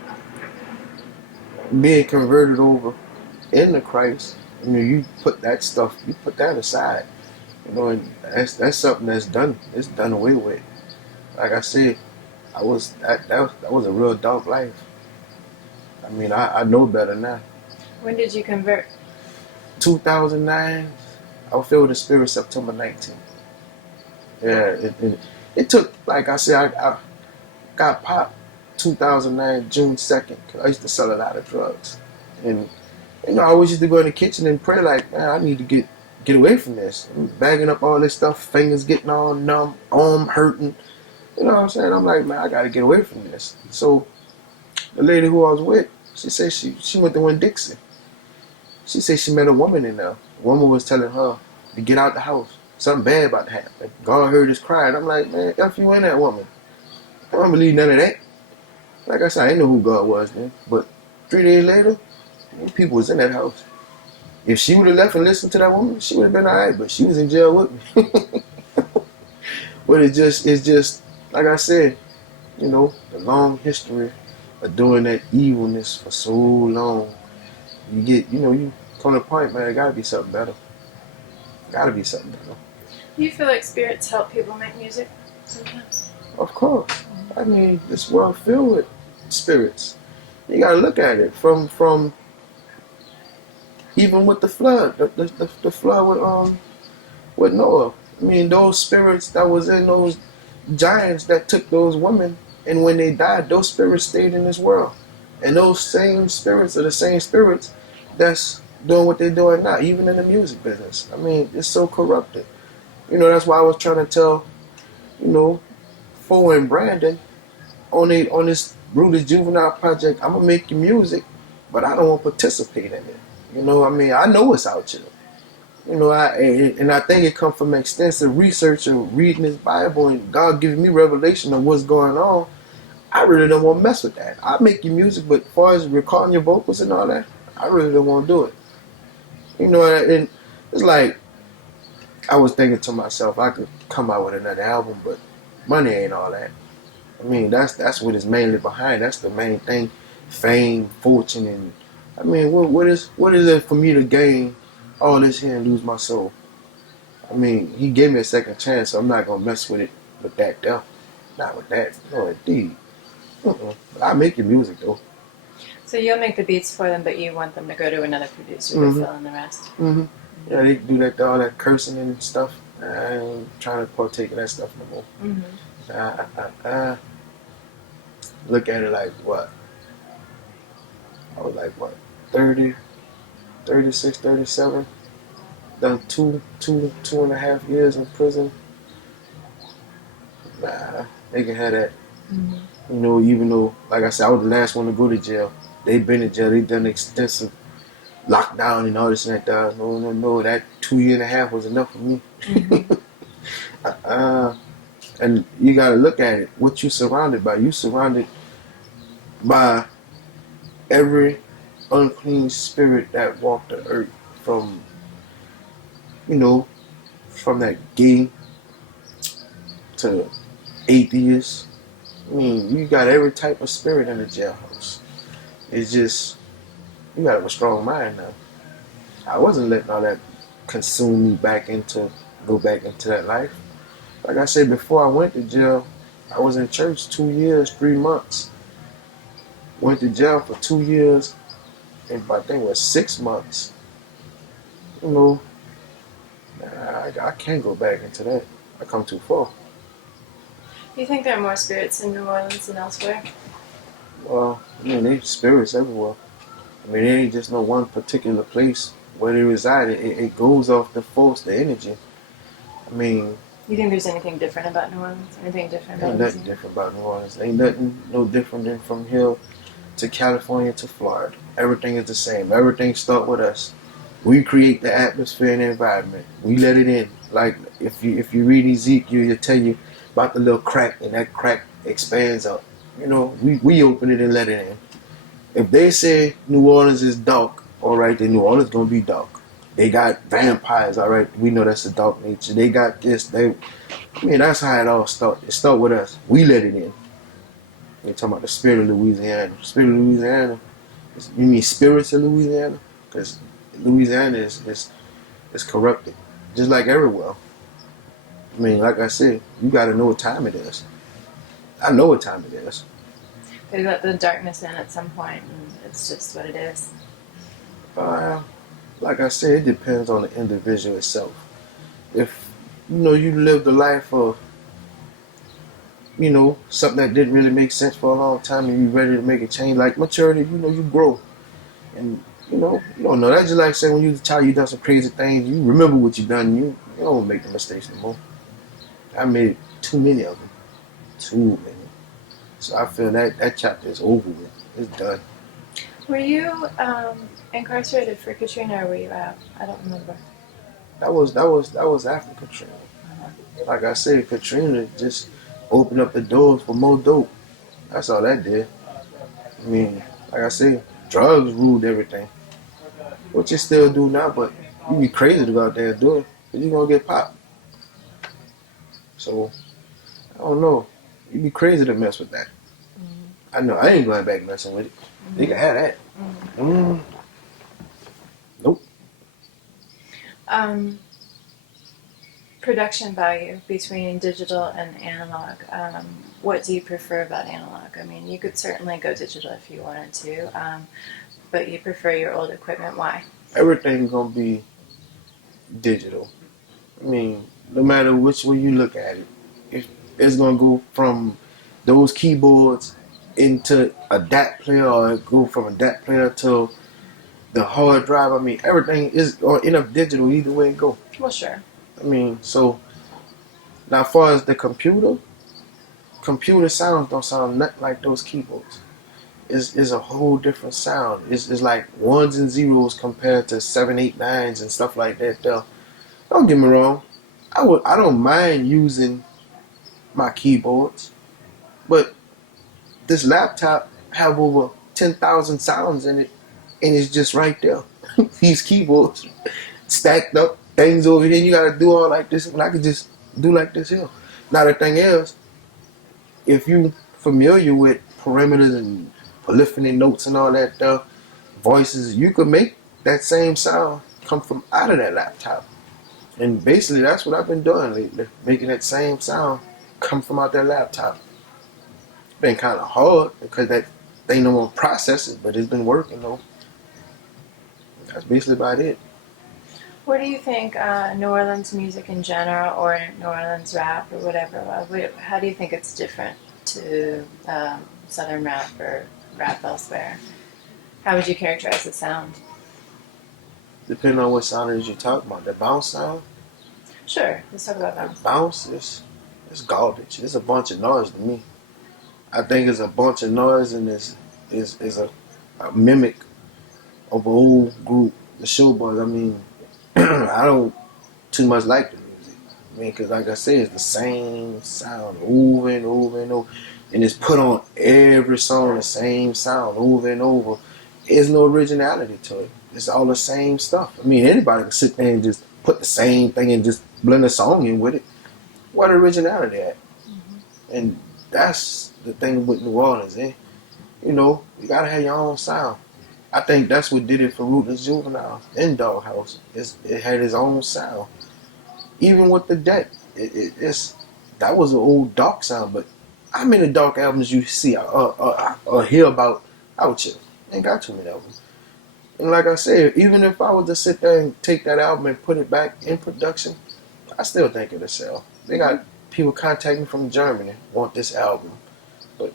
being converted over into Christ, you put that stuff, you put that aside. And that's something that's done. It's done away with. Like I said, that was a real dark life. I know better now. When did you convert? 2009. I was filled with the Spirit September 19th. Yeah, it took, like I said, I got popped 2009 June 2nd. Cause I used to sell a lot of drugs, and I always used to go in the kitchen and pray like, man, I need to get away from this. I'm bagging up all this stuff, fingers getting all numb, arm hurting. You know what I'm saying? I'm like, man, I gotta get away from this. So the lady who I was with, she said she went to Winn-Dixie. She said she met a woman in there. The woman was telling her to get out the house. Something bad about to happen. God heard us crying. I'm like, man, F you and that woman. I don't believe none of that. Like I said, I didn't know who God was then. But 3 days later, people was in that house. If she would have left and listened to that woman, she would have been alright. But she was in jail with me. But it's just like I said, the long history of doing that evilness for so long. You get, you come to the point, man, it gotta be something better. Gotta be something better. Do you feel like spirits help people make music sometimes? Of course. This world filled with spirits. You gotta look at it from even with the flood, the flood with Noah. Those spirits that was in those giants that took those women, and when they died, those spirits stayed in this world. And those same spirits are the same spirits that's doing what they're doing now, even in the music business. It's so corrupted. That's why I was trying to tell, Fo and Brandon on this Ruthless Juvenile project, I'm gonna make your music, but I don't want to participate in it. I know it's out here. I think it comes from extensive research and reading this Bible and God giving me revelation of what's going on. I really don't want to mess with that. I make your music, but as far as recording your vocals and all that, I really don't want to do it. And it's like, I was thinking to myself, I could come out with another album, but money ain't all that. That's what it's mainly behind. That's the main thing. Fame, fortune, and what is it for me to gain all this here and lose my soul? He gave me a second chance, so I'm not gonna mess with it with that though. Not with that. No, indeed. But I make your music though. So you'll make the beats for them, but you want them to go to another producer to fill in the rest. Mm-hmm. Yeah, they do that, all that cursing and stuff. I ain't trying to partake in that stuff no more. Mm-hmm. Look at it like what? I was like what? 30, 36, 37. Done two and a half years in prison. Nah, they can have that. Mm-hmm. Even though, like I said, I was the last one to go to jail. They've been in jail. They've done extensive lockdown and all this and that. No. That 2 years and a half was enough for me. Mm-hmm. And you got to look at it. What you surrounded by? You surrounded by every unclean spirit that walked the earth, from that gay to atheist. You got every type of spirit in the jailhouse. It's just, you got to have a strong mind now. I wasn't letting all that consume me go back into that life. Like I said, before I went to jail, I was in church 2 years, 3 months. Went to jail for 2 years, and I think it was 6 months. I can't go back into that. I come too far. Do you think there are more spirits in New Orleans than elsewhere? Well, there's spirits everywhere. It ain't just no one particular place where they reside. It goes off the force, the energy. You think there's anything different about New Orleans? Anything different about Ain't nothing different about New Orleans. Ain't nothing no different than from here to California to Florida. Everything is the same. Everything starts with us. We create the atmosphere and the environment. We let it in. Like if you read Ezekiel, it'll tell you about the little crack, and that crack expands up. You know, we open it and let it in. If they say New Orleans is dark, all right, then New Orleans gonna be dark. They got vampires, all right. We know that's a dark nature. They got this. That's how it all starts. It starts with us. We let it in. You're talking about the spirit of Louisiana. Spirit of Louisiana. You mean spirits of Louisiana? Because Louisiana is corrupted, just like everywhere. I mean, like I said, you got to know what time it is. I know what time it is. They let the darkness in at some point, and it's just what it is. Like I said, it depends on the individual itself. If you lived a life of something that didn't really make sense for a long time, and you're ready to make a change, like maturity, you grow, and you don't know. That's just like saying when you was a child, you done some crazy things. You remember what you done. You don't make the mistakes no more. I made too many of them, too many. So I feel that chapter is over with. It's done. Were you incarcerated for Katrina, or were you out? I don't remember. That was after Katrina. Like I said, Katrina just opened up the doors for more dope. That's all that did. I mean, like I said, drugs ruled everything. What you still do now, but you be crazy to go out there and do it, because you're going to get popped. So, I don't know. You be crazy to mess with that. I know. I ain't going back messing with it. You can have that. Nope. Production value between digital and analog. What do you prefer about analog? I mean, you could certainly go digital if you wanted to, but you prefer your old equipment. Why? Everything's going to be digital. I mean, no matter which way you look at it, it's going to go from those keyboards into a DAT player, or go from a DAT player to the hard drive. I mean, everything is or end up digital either way it go. Well, sure. I mean, so now as far as the computer sounds don't sound nothing like those keyboards. It's a whole different sound. It's like ones and zeros compared to 7, 8, 9s and stuff like that. Don't get me wrong. I don't mind using my keyboards, but this laptop have over 10,000 sounds in it, and it's just right there. These keyboards stacked up, things over here. You gotta do all like this, and I could just do like this here. Now the thing is, if you familiar with parameters and polyphony notes and all that stuff, voices, you could make that same sound come from out of that laptop. And basically that's what I've been doing lately, making that same sound come from out that laptop. It's been kind of hard because that thing don't want to process it, but it's been working though. That's basically about it. What do you think New Orleans music in general, or New Orleans rap, or whatever, how do you think it's different to Southern rap or rap elsewhere? How would you characterize the sound? Depending on what sound it is you're talking about. The bounce sound? Sure, let's talk about bounce. The bounce is garbage. It's a bunch of noise to me. I think it's a bunch of noise, and is a mimic of an old group, the Showboys. I mean, I don't too much like the music. I mean, because like I said, it's the same sound over and over and over. And it's put on every song, the same sound over and over. There's no originality to it. It's all the same stuff. I mean, anybody can sit there and just put the same thing and just blend a song in with it. What originality at? Mm-hmm. And that's the thing with New Orleans, eh? You gotta have your own sound. I think that's what did it for Ruthless Juveniles in Doghouse. It had its own sound. Even with the deck, that was an old dark sound. But how many dark albums you see or hear about out here? Ain't got too many of them. And like I said, even if I was to sit there and take that album and put it back in production, I still think it'll sell. They got people contacting me from Germany, want this album. But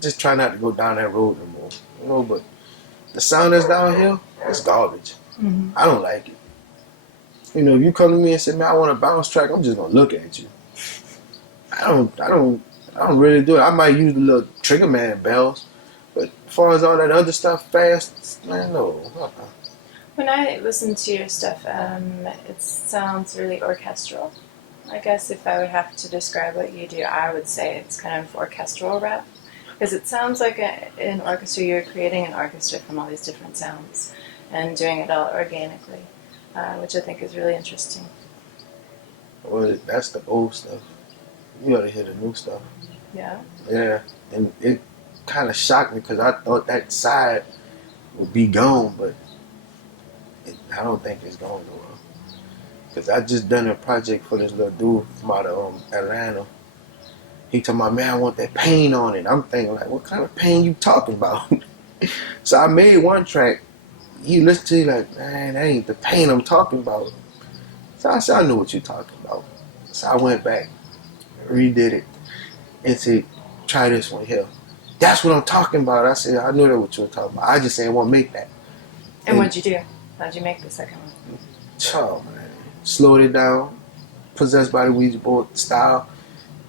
just try not to go down that road no more. But the sound that's down here, it's garbage. Mm-hmm. I don't like it. If you come to me and say, man, I want a bounce track, I'm just gonna look at you. I don't really do it. I might use the little Trigger Man bells, But as far as all that other stuff, fast, man, no. When I listen to your stuff, it sounds really orchestral. I guess if I would have to describe what you do, I would say it's kind of orchestral rap. Because it sounds like an orchestra, you're creating an orchestra from all these different sounds and doing it all organically, which I think is really interesting. Well, that's the old stuff. You gotta hear the new stuff. Yeah? Yeah, and it kind of shocked me because I thought that side would be gone, but I don't think it's going nowhere. Because I just done a project for this little dude from out of Atlanta. He told me, man, I want that pain on it. I'm thinking, like, what kind of pain you talking about? So I made one track. He listened to it like, man, that ain't the pain I'm talking about. So I said, I know what you're talking about. So I went back, redid it, and said, try this one here. That's what I'm talking about. I said, I knew that what you were talking about. I just ain't want to make that. And what'd you do? How'd you make the second one? Oh, man. Slowed it down. Possessed by the Ouija Board style.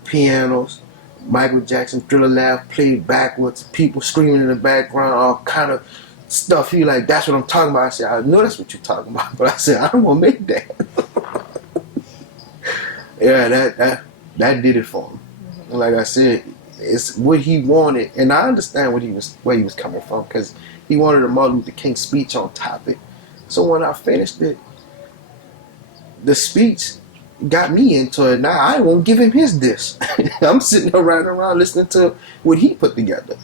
Pianos. Michael Jackson Thriller laugh played backwards. People screaming in the background. All kind of stuff. He like, that's what I'm talking about. I said, I know that's what you're talking about. But I said, I don't want to make that. Yeah, that did it for him. Mm-hmm. Like I said, it's what he wanted. And I understand where he was coming from. Because he wanted a Martin Luther King speech on topic. So when I finished it, the speech got me into it. Now I won't give him his diss. I'm sitting around listening to what he put together.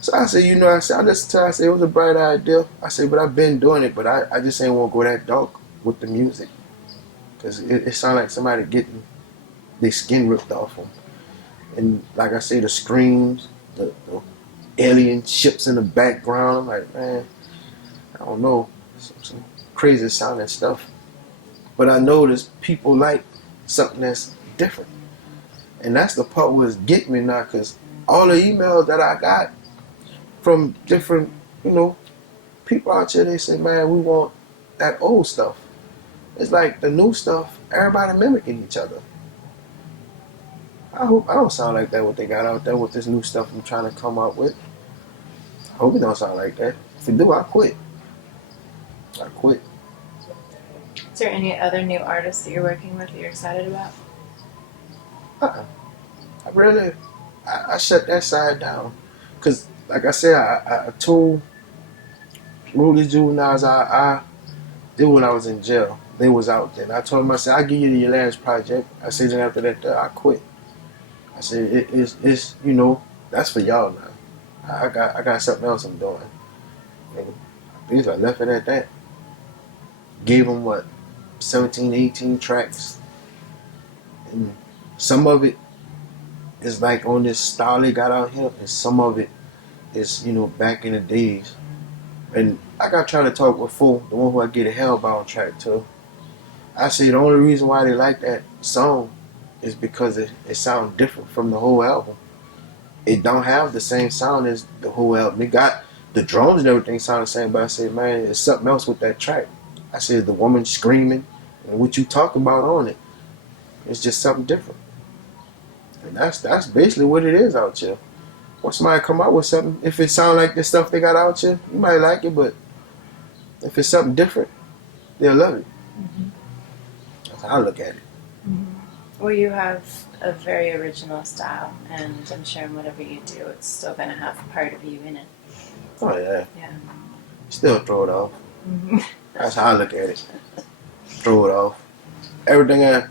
So I said, I said it was a bright idea. I said, but I've been doing it, but I just ain't want to go that dark with the music. Because it sounded like somebody getting their skin ripped off them. And like I say, the screams, the alien ships in the background. I'm like, man, I don't know. Some crazy sounding stuff. But I noticed people like something that's different. And that's the part where it's getting me now, because all the emails that I got from different, people out here, they say, man, we want that old stuff. It's like the new stuff, everybody mimicking each other. I hope I don't sound like that what they got out there with this new stuff I'm trying to come up with. I hope it don't sound like that. If it do, I quit. I quit. Is there any other new artists that you're working with that you're excited about? I shut that side down. Because, like I said, I told Ruthless Juveniles I did when I was in jail. They was out there. And I told them, I said, I'll give you your last project. I said, then after that, I quit. I said, it's that's for y'all now. I got something else I'm doing. And these I left it at that. Gave them, 17, 18 tracks. And some of it is like on this style they got out here, and some of it is, back in the days. And I got trying to talk with Fo, the one who I get a Hellbound track to. I say the only reason why they like that song is because it sounds different from the whole album. It don't have the same sound as the whole album. It got the drums and everything sound the same, but I said, man, there's something else with that track. I said the woman screaming and what you talk about on it. It's just something different. And that's basically what it is out here. Once somebody come out with something, if it sound like the stuff they got out here, you might like it, but if it's something different, they'll love it. Mm-hmm. That's how I look at it. Mm-hmm. Well, you have a very original style, and I'm sure whatever you do, it's still going to have a part of you in it. Oh, yeah. Yeah. Still throw it off. Mm-hmm. That's how I look at it. Throw it off. Everything I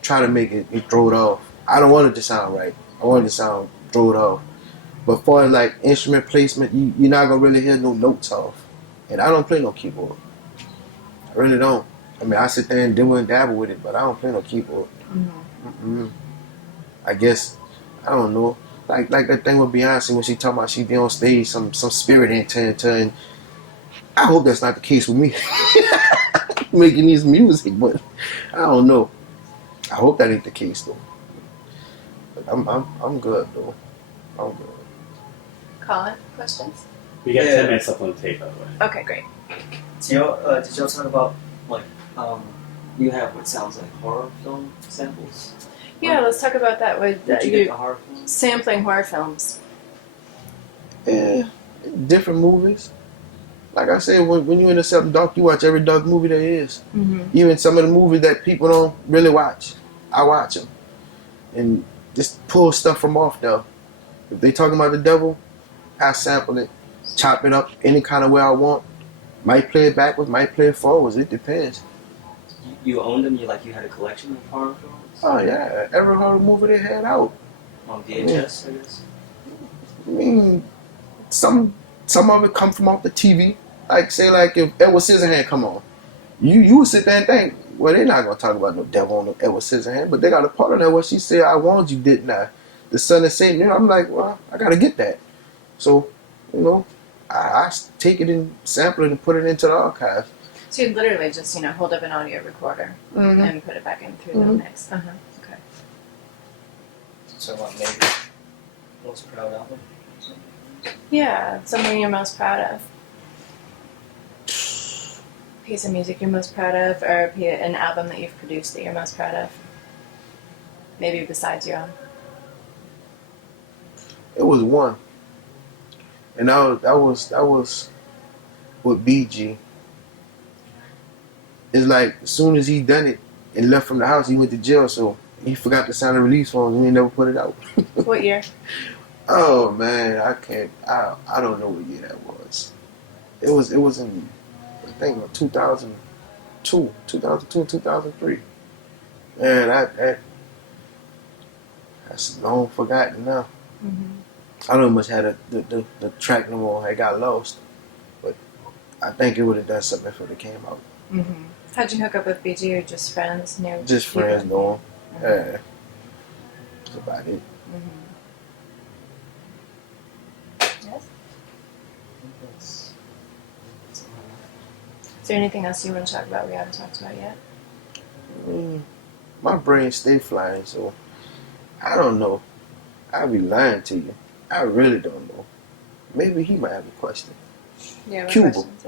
try to make it, you throw it off. I don't want it to sound right. I want it to sound, throw it off. But for like instrument placement, you're not going to really hear no notes off. And I don't play no keyboard. I really don't. I mean, I sit there and do and dabble with it, but I don't play no keyboard. Mm-hmm. I guess, I don't know. Like that thing with Beyonce when she talking about she be on stage, some spirit enter her, and I hope that's not the case with me. Making these music, but I don't know. I hope that ain't the case though. But I'm good though. I'm good. Colin, questions? We got 10 minutes left on the tape, by the way. Okay, great. So, did y'all talk about you have what sounds like horror film samples? Yeah, let's talk about that with Did you get the horror films? sampling horror films. Yeah, Different movies. Like I said, when you're into something dark, you watch every dark movie there is. Even some of the movies that people don't really watch, I watch them. And just pull stuff from off there. If they talking about the devil, I sample it, chop it up any kind of way I want. Might play it backwards, might play it forwards. It depends. You owned them? You had a collection of horror films? Oh yeah, every horror movie they had out. On VHS, I guess? I mean, some of it come from off the TV. Like say like if Edward Scissorhands come on, you would sit there and think, well, they're not gonna talk about no devil on Edward Scissorhands, but they got a part of that where she said, "I warned you, didn't I?" The son of Satan. I'm like, well, I gotta get that. So, I take it and sample it and put it into the archive. So you literally just, hold up an audio recorder and put it back in through the mix. Okay. So what, maybe most proud album? Yeah, something you're most proud of. Piece of music you're most proud of, or an album that you've produced that you're most proud of. Maybe besides your own. It was one. And that was with BG. It's like as soon as he done it and left from the house, he went to jail, so he forgot to sign a release form and he never put it out. What year? Oh man, I don't know what year that was. It was in I think 2002, 2003. Man, that's long forgotten now. I don't much had the track no more. I got lost, but I think it would have done something if it would have came out. How'd you hook up with BG, or just friends? Just friends, know him. Yeah, that's about it. Yes. Is there anything else you want to talk about we haven't talked about yet? My brain stay flying, so I don't know. I'll be lying to you. I really don't know. Maybe he might have a question. Yeah, what Cuba. questions?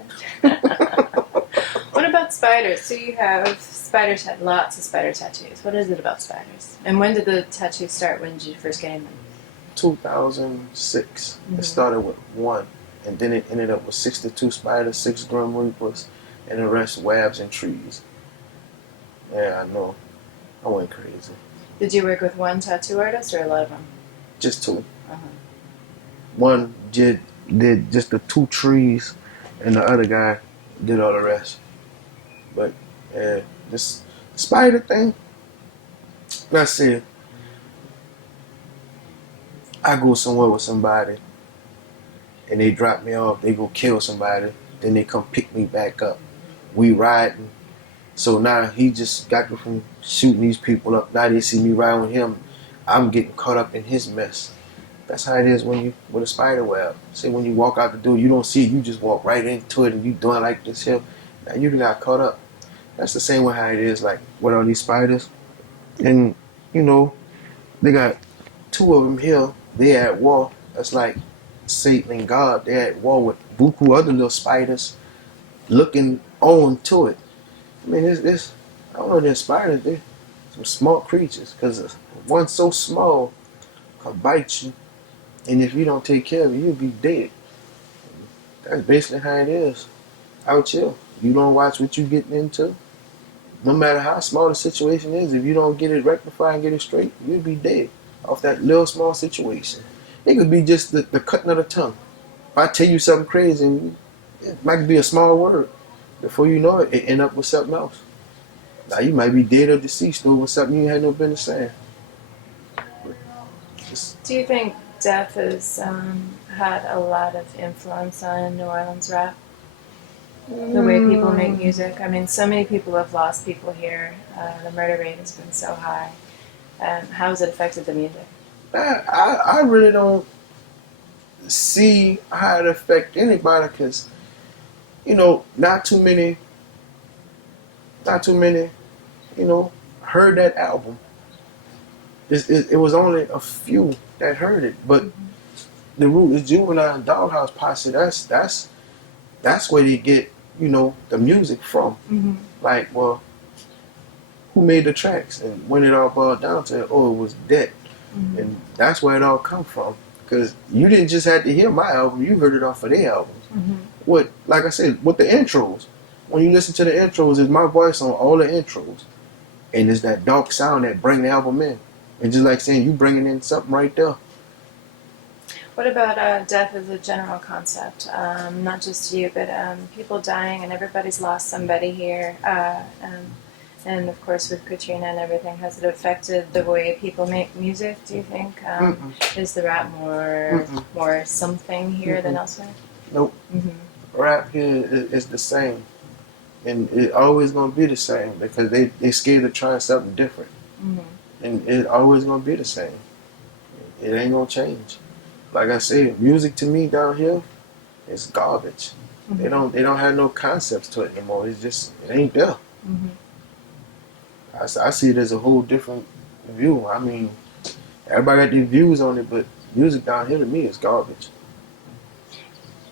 What about spiders? So you have spiders, had lots of spider tattoos. What is it about spiders? And when did the tattoos start? When did you first get in them? 2006. It started with one, and then it ended up with 62 spiders, 6 grim reapers, and the rest webs and trees. Yeah, I know. I went crazy. Did you work with one tattoo artist or a lot of them? Just 2. One did just the 2 trees, and the other guy did all the rest. But yeah, this spider thing. Let's see. I go somewhere with somebody, and they drop me off. They go kill somebody, then they come pick me back up. We riding. So now he just got me from shooting these people up. Now they see me riding with him. I'm getting caught up in his mess. That's how it is when you with a spider web. See, when you walk out the door, you don't see it. You just walk right into it, and you doing like this here. Now you got caught up. That's the same way how it is like with all these spiders. And they got 2 of them here. They at war. That's like Satan and God. They at war with buku other little spiders looking on to it. I mean, it's I don't know, they're spiders. They're some smart creatures, because one so small can bite you, and if you don't take care of it, you'll be dead. That's basically how it is out here. You don't watch what you getting into. No matter how small the situation is, if you don't get it rectified and get it straight, you'll be dead off that little small situation. It could be just the cutting of the tongue. If I tell you something crazy, and it might be a small word. Before you know it, it end up with something else. Now you might be dead or deceased over something you had no business saying. Do you think death has had a lot of influence on New Orleans rap? The way people make music. I mean, so many people have lost people here. The murder rate has been so high. How has it affected the music? I really don't see how it affect anybody, because not too many heard that album. It was only a few that heard it, but the Ruthless Juveniles and Doghouse Posse, that's where they get the music from. Like, well, who made the tracks? And when it all boiled down to it, it was Debt. And that's where it all come from. Because you didn't just have to hear my album, you heard it off of their albums. Mm-hmm. What, like I said, with the intros, when you listen to the intros, it's my voice on all the intros. And it's that dark sound that bring the album in. And just like saying, you bringing in something right there. What about death as a general concept? Not just you, but people dying, and everybody's lost somebody here. And of course, with Katrina and everything, has it affected the way people make music? Do you think is the rap more something here than elsewhere? Nope. Mm-hmm. Rap here is the same, and it always gonna be the same because they scared to try something different, and it always gonna be the same. It ain't gonna change. Like I said, music to me down here is garbage. They don't have no concepts to it anymore. It's just it ain't there. I see it as a whole different view. I mean, everybody got their views on it, but music down here to me is garbage.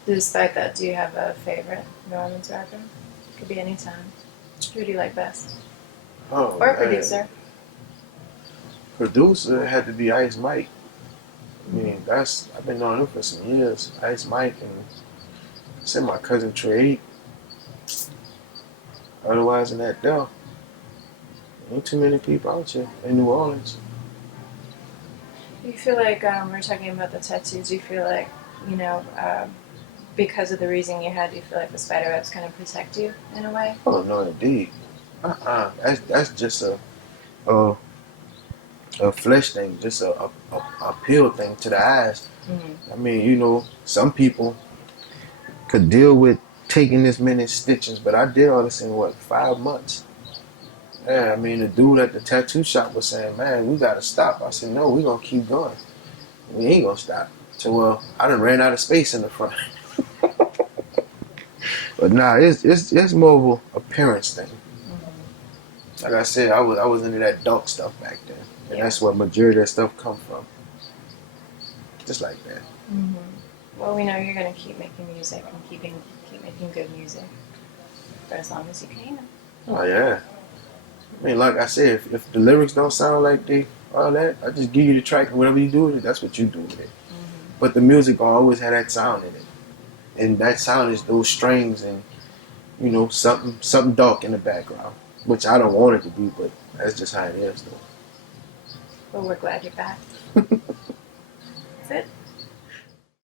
Despite that, do you have a favorite New Orleans rapper? Could be any time. Who do you like best? Oh, Or man. producer? Producer had to be Ice Mike. I mean, I've been knowing him for some years. Ice Mike and I said my cousin Trey. Otherwise than that, though, ain't too many people out here in New Orleans. Do you feel like, we're talking about the tattoos, do you feel like, because of the reason you had, do you feel like the spider webs kind of protect you in a way? Oh no, indeed. That's just a flesh thing, just a pill thing to the eyes. I mean, some people could deal with taking this many stitches, but I did all this in 5 months. Yeah, I mean, the dude at the tattoo shop was saying, "Man, we gotta stop." I said, "No, we gonna keep going. We ain't gonna stop." So, I done ran out of space in the front. But nah, it's more of a appearance thing. Like I said, I was into that dark stuff back then, and that's where majority of that stuff come from. Just like that. Well, we know you're going to keep making music and keep making good music for as long as you can. Oh yeah. I mean, like I said, if the lyrics don't sound like all that, I just give you the track and whatever you do with it, that's what you do with it. But the music will always have that sound in it, and that sound is those strings and something dark in the background, which I don't want it to be, but that's just how it is, though. Well, we're glad you're back. That's it.